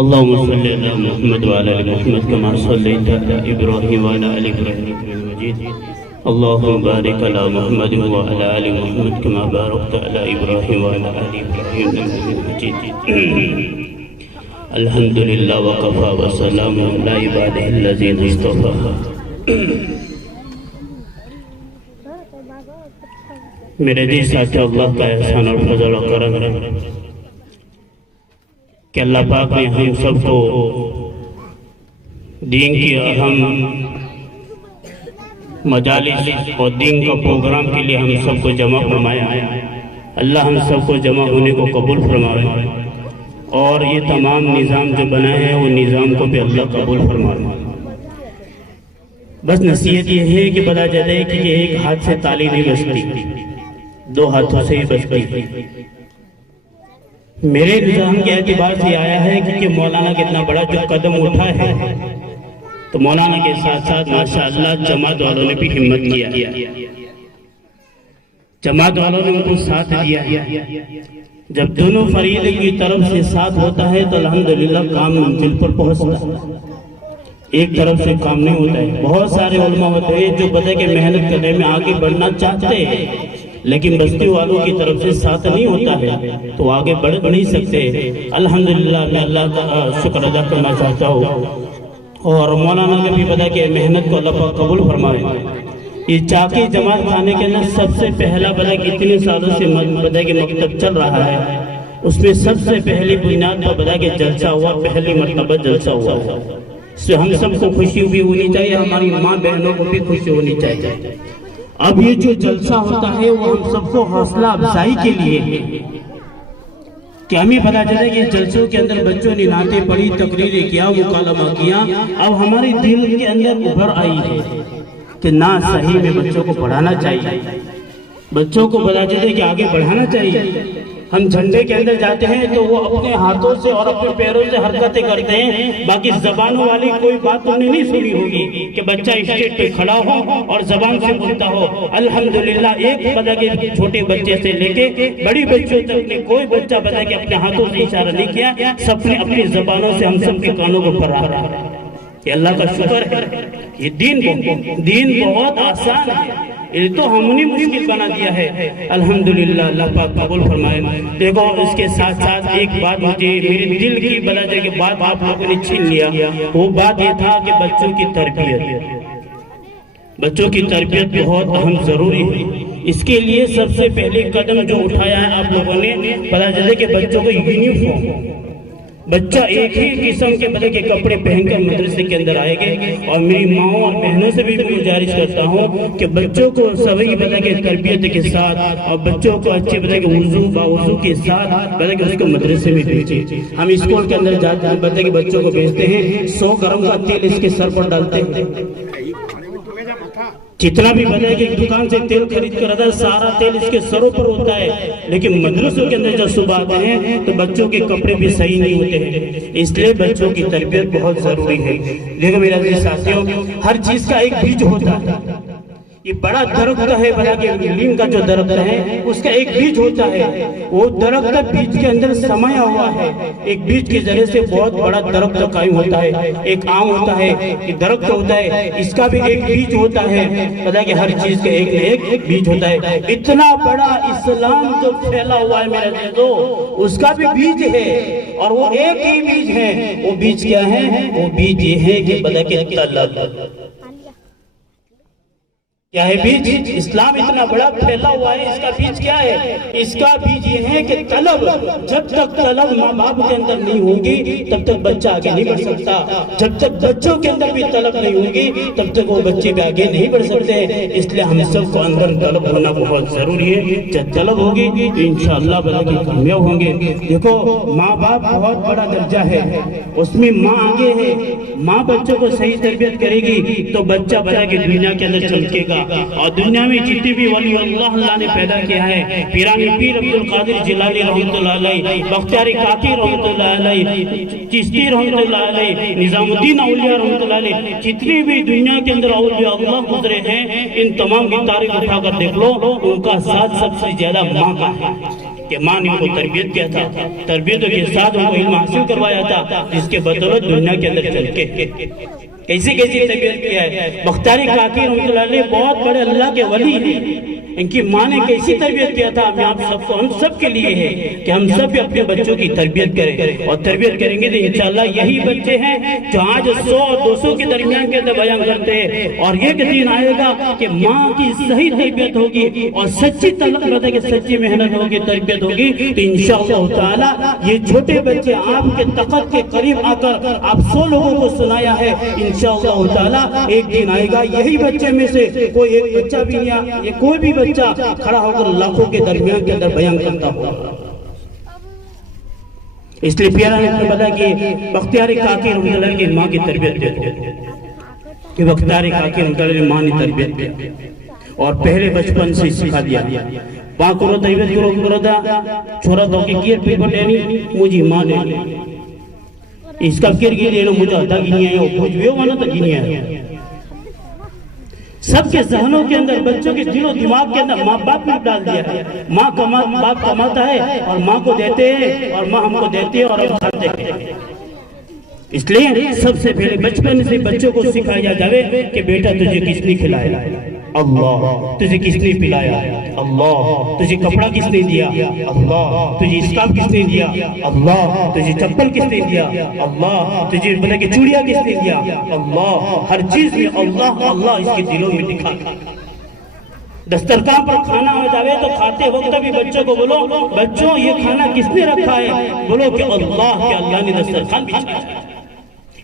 اللهم صل على محمد وعلى ال محمد كما صليت على ابراهيم وعلى ال ابراهيم انك حميد مجيد اللهم بارك على محمد وعلى ال محمد كما باركت على ابراهيم وعلى ال ابراهيم انك حميد مجيد الحمد لله وكفى وسلام على عباده الذين اصطفى میرے جی ساتھیو، اللہ کا احسان اور فضل و کرم ہے کہ اللہ پاک نے ہم سب کو دین کی اہم مجالس اور دین کا پروگرام کے لیے ہم سب کو جمع فرمایا ہے۔ اللہ ہم سب کو جمع ہونے کو قبول فرمائے، اور یہ تمام نظام جو بنا ہے وہ نظام کو بھی اللہ قبول فرمائے۔ بس نصیحت یہ ہے کہ پتہ چلے کہ یہ ایک ہاتھ سے تالی نہیں بجتی، 2 ہاتھوں سے ہی بجتی۔ میرے نظام کے اعتبار سے آیا ہے کہ مولانا کتنا بڑا جو قدم اٹھا ہے، تو مولانا کے ساتھ ساتھ ماشاءاللہ جماعت والوں نے بھی ہمت کیا، جماعت والوں نے ان کو ساتھ دیا۔ جب دونوں فریق کی طرف سے ساتھ ہوتا ہے تو الحمدللہ کام منزل پر پہنچتا ہے، ایک طرف سے کام نہیں ہوتا ہے۔ بہت سارے علماء ہوتے ہیں جو بدے کے محنت کرنے میں آگے بڑھنا چاہتے ہیں، لیکن بستی والوں کی طرف سے ساتھ نہیں ہوتا ہے تو آگے بڑھ نہیں سکتے۔ الحمدللہ میں اللہ کا شکر ادا کرنا چاہتا ہوں، اور مولانا نے بھی بتا کہ محنت کو اللہ پاک قبول فرمائے۔ یہ چاکی جماعت خانے کے اندر سب سے پہلا بتا کہ اتنے سالوں سے بتا کہ مکتب چل رہا ہے، اس میں سب سے پہلی بنیاد پر بتا کہ جلسہ ہوا، پہلی مرتبہ جلسہ ہوا، اس سے ہم سب کو خوشی بھی ہونی چاہیے، ہماری ماں بہنوں کو بھی خوشی ہونی چاہیے۔ اب یہ جو جلسہ ہوتا ہے وہ ہم سب کو حوصلہ افزائی کے لیے کہ ہمیں پتا چلے کہ جلسوں کے اندر بچوں نے نعتیں پڑھی، تقریریں کیا، مکالمہ کیا، اب ہمارے دل کے اندر ابھر آئی ہے کہ نہ صحیح میں بچوں کو پڑھانا چاہیے، بچوں کو پتا چلے کہ آگے بڑھانا چاہیے۔ ہم جھنڈے کے اندر جاتے ہیں تو وہ اپنے ہاتھوں سے اور اپنے پیروں سے حرکتیں کرتے ہیں، باقی زبانوں والی کوئی بات انہوں نے نہیں سنی ہوگی کہ بچہ اسٹیج پہ کھڑا ہو اور زبان سے بولتا ہو۔ الحمدللہ ایک بتا کہ چھوٹے بچے سے لے کے بڑی بچوں تک نے کوئی بچہ بتا کہ اپنے ہاتھوں سے اشارہ نہیں کیا، سب نے اپنی زبانوں سے ہم سب کے کانوں کو پڑھا رہا ہے۔ یہ اللہ کا شکر ہے، یہ دین بہت آسان ہے، یہ تو ہم نے مشکل بنا دیا ہے۔ الحمدللہ اللہ پاک قبول فرمائے۔ دیکھو اس کے ساتھ ساتھ ایک بات مجھے میرے دل کی بلا جائے کہ بات آپ لوگوں نے چھین لیا، وہ بات یہ تھا کہ بچوں کی تربیت بہت اہم ضروری ہے۔ اس کے لیے سب سے پہلے قدم جو اٹھایا ہے آپ لوگوں نے، پتہ چلے کہ بچوں کو یونیفارم، بچہ ایک ہی قسم کے بدلے کے کپڑے پہن کر مدرسے کے اندر آئے گے۔ اور میری ماؤں اور بہنوں سے بھی گزارش کرتا ہوں کہ بچوں کو سبھی بدلے کے تربیت کے ساتھ اور بچوں کو اچھے بدلے کے وضو کے ساتھ بدلے کے اس کو مدرسے میں بھیجیں۔ ہم اسکول کے اندر جاتے ہیں، بدلے کے بچوں کو بھیجتے ہیں، 100 گرم کا تیل اس کے سر پر ڈالتے ہیں، جتنا بھی بدلے کہ دکان سے تیل خرید کر آتا ہے سارا تیل اس کے سروں پر ہوتا ہے، لیکن مدرسوں کے اندر جب صبح آتے ہیں تو بچوں کے کپڑے بھی صحیح نہیں ہوتے ہیں، اس لیے بچوں کی تربیت بہت ضروری ہے۔ دیکھو میرے عزیز ساتھیوں، ہر چیز کا ایک بیج ہوتا ہے، یہ بڑا درخت ہے، بڑا کہ نیم کا جو درخت ہے اس کا ایک بیج ہوتا ہے، وہ درخت بیج کے اندر سمایا ہوا ہے، ایک بیج کے ذریعے سے بہت بڑا درخت قائم ہوتا ہے۔ ایک آم ہوتا ہے، ایک درخت ہوتا ہے، اس کا بھی ایک بیج ہوتا ہے، پتہ کہ ہر چیز کا ایک نہ ایک بیج ہوتا ہے۔ اتنا بڑا اسلام جو پھیلا ہوا ہے میرے عزیزو، اس کا بھی بیج ہے، اور وہ ایک ہی بیج ہے۔ وہ بیج کیا ہے؟ وہ بیج یہ ہے کہ پتہ کہ طلب، کیا ہے بیج؟ اسلام اتنا بڑا پھیلا ہوا ہے، اس کا بیج کیا ہے؟ اس کا بیج یہ ہے کہ طلب، جب تک طلب ماں باپ کے اندر نہیں ہوگی تب تک بچہ آگے نہیں بڑھ سکتا، جب تک بچوں کے اندر بھی طلب نہیں ہوگی تب تک وہ بچے بھی آگے نہیں بڑھ سکتے۔ اس لیے ہم سب کو اندر طلب ہونا بہت ضروری ہے، جب طلب ہوگی تو انشاءاللہ بڑا کے کامیاب ہوں گے۔ دیکھو ماں باپ بہت بڑا درجہ ہے، اس میں ماں آگے ہے، ماں بچوں کو صحیح تربیت کرے گی تو بچہ بڑا کے دنیا کے اندر چمکے گا۔ اور دنیا میں جتنے بھی ولی اللہ نے پیدا کیا ہے، پیرانی پیر عبد القادر جیلانی رحمۃ اللہ علیہ، بختیاری کاکی رحمۃ اللہ علیہ، چشتی رحمۃ اللہ علیہ، نظام الدین اولیاء رحمۃ اللہ علیہ، جتنے بھی دنیا کے اندر اولیاء اللہ گزرے ہیں، ان تمام کی تاریخ اٹھا کر دیکھ لو، ان کا ساتھ سب سے زیادہ ماں کا ہے کہ ماں نے ان کو تربیت کیا تھا، تربیتوں کے ساتھ ان کو علم حاصل کروایا تھا، جس کے بدولت دنیا کے اندر چل کے کیسی تربیت کیا ہے۔ بختیاری کاکی رحمۃ اللہ علیہ بہت بڑے اللہ کے ولی ہیں، ان کی ماں نے کیسی تربیت کیا تھا، میں آپ سب کو، ہم سب کے لیے ہے کہ ہم سب اپنے بچوں کی تربیت کریں، اور تربیت کریں گے تو انشاءاللہ یہی بچے ہیں جو آج 100 اور 200 کے درمیان کے اندر بیان کرتے ہیں، اور ایک دن آئے گا کہ ماں کی صحیح تربیت ہوگی اور سچی طلب کہ سچی محنت ہوگی، تربیت ہوگی، تو انشاءاللہ تعالی یہ چھوٹے بچے آپ کے تخت کے قریب آ کر آپ 100 لوگوں کو سنایا ہے، انشاءاللہ تعالی ایک دن آئے گا یہی بچے میں سے کوئی ایک بچہ بھی نہیں، یہ کوئی بھی بچہ کھڑا ہو کر لاکھوں کے درمیان کے اندر بیان کرتا ہو۔ اس لیے پیارا نے بتا کہ بختیاری کاکی رحمۃ اللہ کی ماں کی تربیت دیکھو کہ بختیاری کاکی رحمۃ اللہ کی ماں نے تربیت دی اور پہلے بچپن سے سکھا دیا، ماں کو تربیت کرو دا چھوڑا دو کہ کیر پھر بٹینی مجھے ماں نے اس کا کیر گیر لینا مجھے عطا کی نہیں ہے، وہ کچھ بھی ہونا تو کی نہیں ہے۔ سب کے ذہنوں کے اندر، بچوں کے دل و دماغ کے اندر ماں باپ نے ڈال دیا ہے، ماں باپ کماتا ہے اور ماں کو دیتے ہیں، اور ماں ہم کو دیتے ہیں اور ہم کھاتے ہیں۔ اس لیے سب سے پہلے بچپن سے بچوں کو سکھایا جاوے کہ بیٹا تجھے کس نے کھلایا، اللہ، تجھے کس نے پلایا، اللہ، تجھے کپڑا کس نے دیا، اللہ، تجھے اسکارف کس نے دیا، اللہ، تجھے چپل کس نے دیا، اللہ، تجھے بنا کے چوڑیاں کس نے دیا، اللہ، ہر چیز میں اللہ اللہ اس کے دلوں میں دکھا۔ دسترخوان پر کھانا ہو جاوے تو کھاتے وقت بھی بچوں کو بولو، بچوں یہ کھانا کس نے رکھا ہے، بولو کہ اللہ، کہ اللہ نے دسترخوان بچھایا ہے۔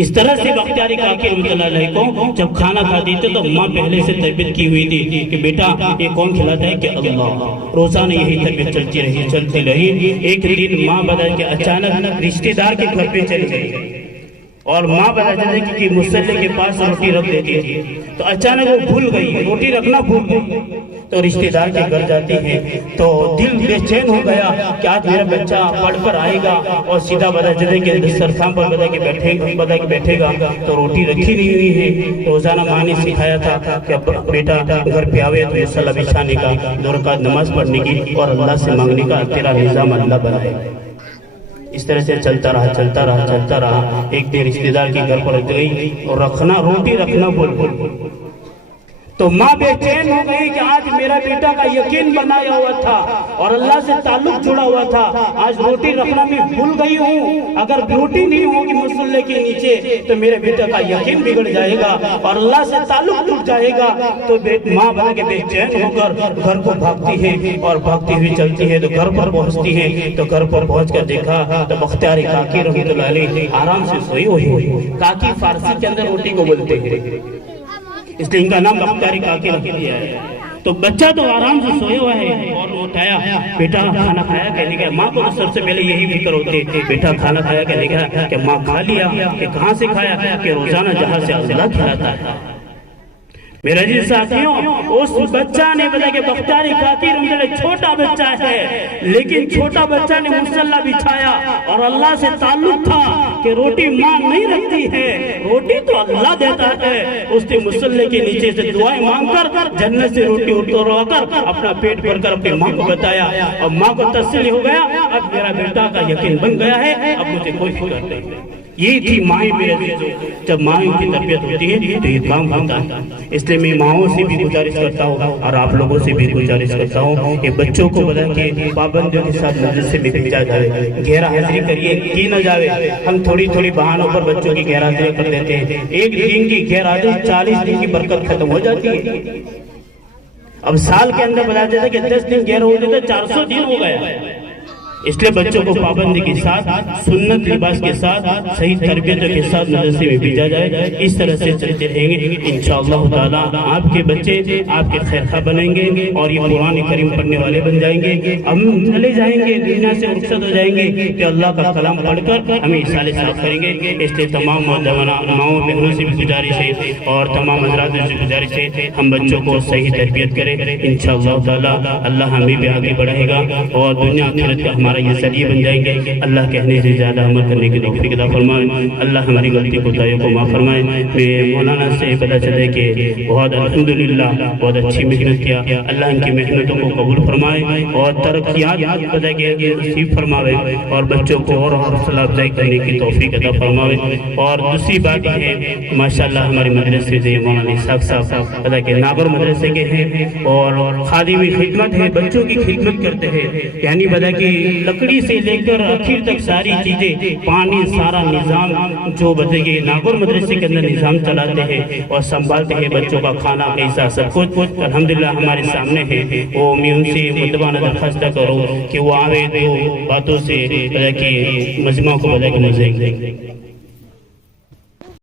اس طرح سے بختیاری کاکی رحمۃ اللہ علیہ کو جب کھانا کھاتی تھے تو ماں پہلے سے تربیت کی ہوئی تھی کہ بیٹا یہ کون کھلاتا ہے، کہ اللہ۔ روزانہ یہی تربیت چلتی رہی۔ ایک دن ماں بتائی کہ اچانک رشتہ دار کے گھر پہ چلی گئی، اور ماں بتائی کہ مصلی کے پاس روٹی رکھ دیتی تھی، تو اچانک وہ بھول گئی، روٹی رکھنا بھول گئی، تو رشتہ دار کے گھر جاتی ہے تو دل بے چین ہو گیا کہ آج میرا بچہ پڑھ کر آئے گا اور سیدھا بتائی کہ دسترخوان پر بتائی کہ بیٹھے گا تو روٹی رکھی نہیں ہوئی ہے۔ تو روزانہ ماں نے سکھایا تھا کہ بیٹا گھر پہ آوے تو مصلی بچھانے کا، 2 رکعت نماز پڑھنے کی اور اللہ سے مانگنے کا، تیرا نظام اللہ بنائے۔ اس طرح سے چلتا رہا۔ ایک دن رشتہ دار کے گھر پر گئی اور روٹی رکھنا بھول تو ماں بے چین ہو گئی کہ آج میرا بیٹا کا یقین بنایا ہوا تھا اور اللہ سے تعلق جڑا ہوا تھا، آج روٹی رکھنا میں بھول گئی ہوں، اگر روٹی نہیں ہوگی مصلی کے نیچے تو میرے بیٹا کا یقین بگڑ جائے گا اور اللہ سے تعلق ٹوٹ جائے گا۔ تو ماں بنا کے بے چین ہو کر گھر کو بھاگتی ہے اور بھاگتی ہوئی چلتی ہے، تو گھر پر پہنچتی ہے تو گھر پر پہنچ کر دیکھا تو بختیاری کاکی رحمۃ اللہ علیہ آرام سے سوئی ہوئی۔ کاکی فارسی کے اندر روٹی کو بولتے ہیں، اس لیے ان کا نام بختیاری کاکی رکھ دیا ہے۔ تو بچہ تو آرام سے سوئے ہوا ہے اور وہ اٹھایا، بیٹا کھانا کھایا، کہنے کا ماں کو تو سب سے پہلے یہی فکر ہوتی ہے، بیٹا کھانا کھایا، کہنے کا کہ ماں کھا لیا، کہ کہاں سے کھایا، کہ روزانہ جہاں سے اللہ کھلاتا ہے۔ میرے عزیز ساتھیوں، اس بچہ نے بتایا کہ بختیاری کاکی رحمۃ اللہ چھوٹا بچہ ہے، لیکن چھوٹا بچہ نے مصلی بچھایا اور اللہ سے تعلق تھا کہ روٹی ماں نہیں رکھتی ہے، روٹی تو اللہ دیتا ہے۔ اس نے مصلی کے نیچے سے دعائیں مانگ کر جنت سے روٹی اتروا کر اپنا پیٹ بھر کر اپنی ماں کو بتایا، اور ماں کو تسلی ہو گیا، اب میرا بیٹا کا یقین بن گیا ہے، اب مجھے کوئی فکر نہیں۔ یہ تھی مائیں میرے عزیزوں، جب مائیں کی تربیت ہوتی ہے تو یہ کام ہوتا ہے۔ اس لیے میں ماؤں سے بھی گزارش کرتا ہوں اور آپ لوگوں سے بھی گزارش کرتا ہوں کہ بچوں کو بتا کے پابندیوں کے ساتھ مدرسے میں بھیجا جائے، گھیرا حاضری کریے کی نہ جاوے۔ ہم تھوڑی بہانوں پر بچوں کی گھیرا حاضری کر دیتے ہیں، ایک دن کی گھیرا حاضری 40 دن کی برکت ختم ہو جاتی ہے۔ اب سال کے اندر بتایا جاتا ہے کہ 10 دن غیر ہوتے تھے، 400 دن ہو گیا۔ اس لیے بچوں کو پابندی کے ساتھ، سنت لباس کے ساتھ، صحیح تربیت کے ساتھ مدرسے میں بھیجا جائے۔ اس طرح سے چلتے رہیں گے انشاءاللہ تعالی آپ کے بچے آپ کے خیر خواہ بنیں گے اور یہ قرآن کریم پڑھنے والے بن جائیں گے۔ ہم چلے جائیں گے، دنیا سے رخصت ہو جائیں گے کہ اللہ کا کلام پڑھ کر ہمیں اصالہ صاف کریں گے۔ اس لیے تمام ماؤں بہنوں سے بھی گزارش ہے اور تمام حضرات سے گزارش ہے ہم بچوں کو صحیح تربیت کریں انشاءاللہ تعالی۔ اللہ ہمیں بھی آگے بڑھائے گا اور دنیا آخرت کا ہمارا یہ ذریعہ بن جائیں گے۔ اللہ کہنے سے زیادہ عمل کرنے کی توفیق عطا فرمائے۔ اللہ ہماری غلطی کوتاہیوں کو معاف فرمائے۔ میں مولانا سے پتہ چلے کہ بہت الحمدللہ بہت اچھی محنت کیا، اللہ ان کی محنتوں کو قبول فرمائے اور ترقیات پتہ کہ نصیب فرمائے اور بچوں کو اور حوصلہ افزائی کرنے کی توفیق عطا فرمائے۔ اور دوسری بات یہ ہے ماشاءاللہ ہمارے مدرسے سے مولانا اسحاق صاحب پتہ کہ ناگور مدرسے کے ہیں اور خادمی خدمت ہے، بچوں کی خدمت کرتے ہیں، یعنی پتہ کہ لکڑی سے لے کر آخر تک ساری چیزیں، پانی، سارا نظام جو بتائیے ناگور مدرسے کے اندر نظام چلاتے ہیں اور سنبھالتے ہیں، بچوں کا کھانا کیسا سب کچھ الحمدللہ ہمارے سامنے ہے۔ وہ میں ان سے مطلبانہ درخواست کروں کہ وہ آوے تو باتوں سے کہ مجمع کو بدل کے مزے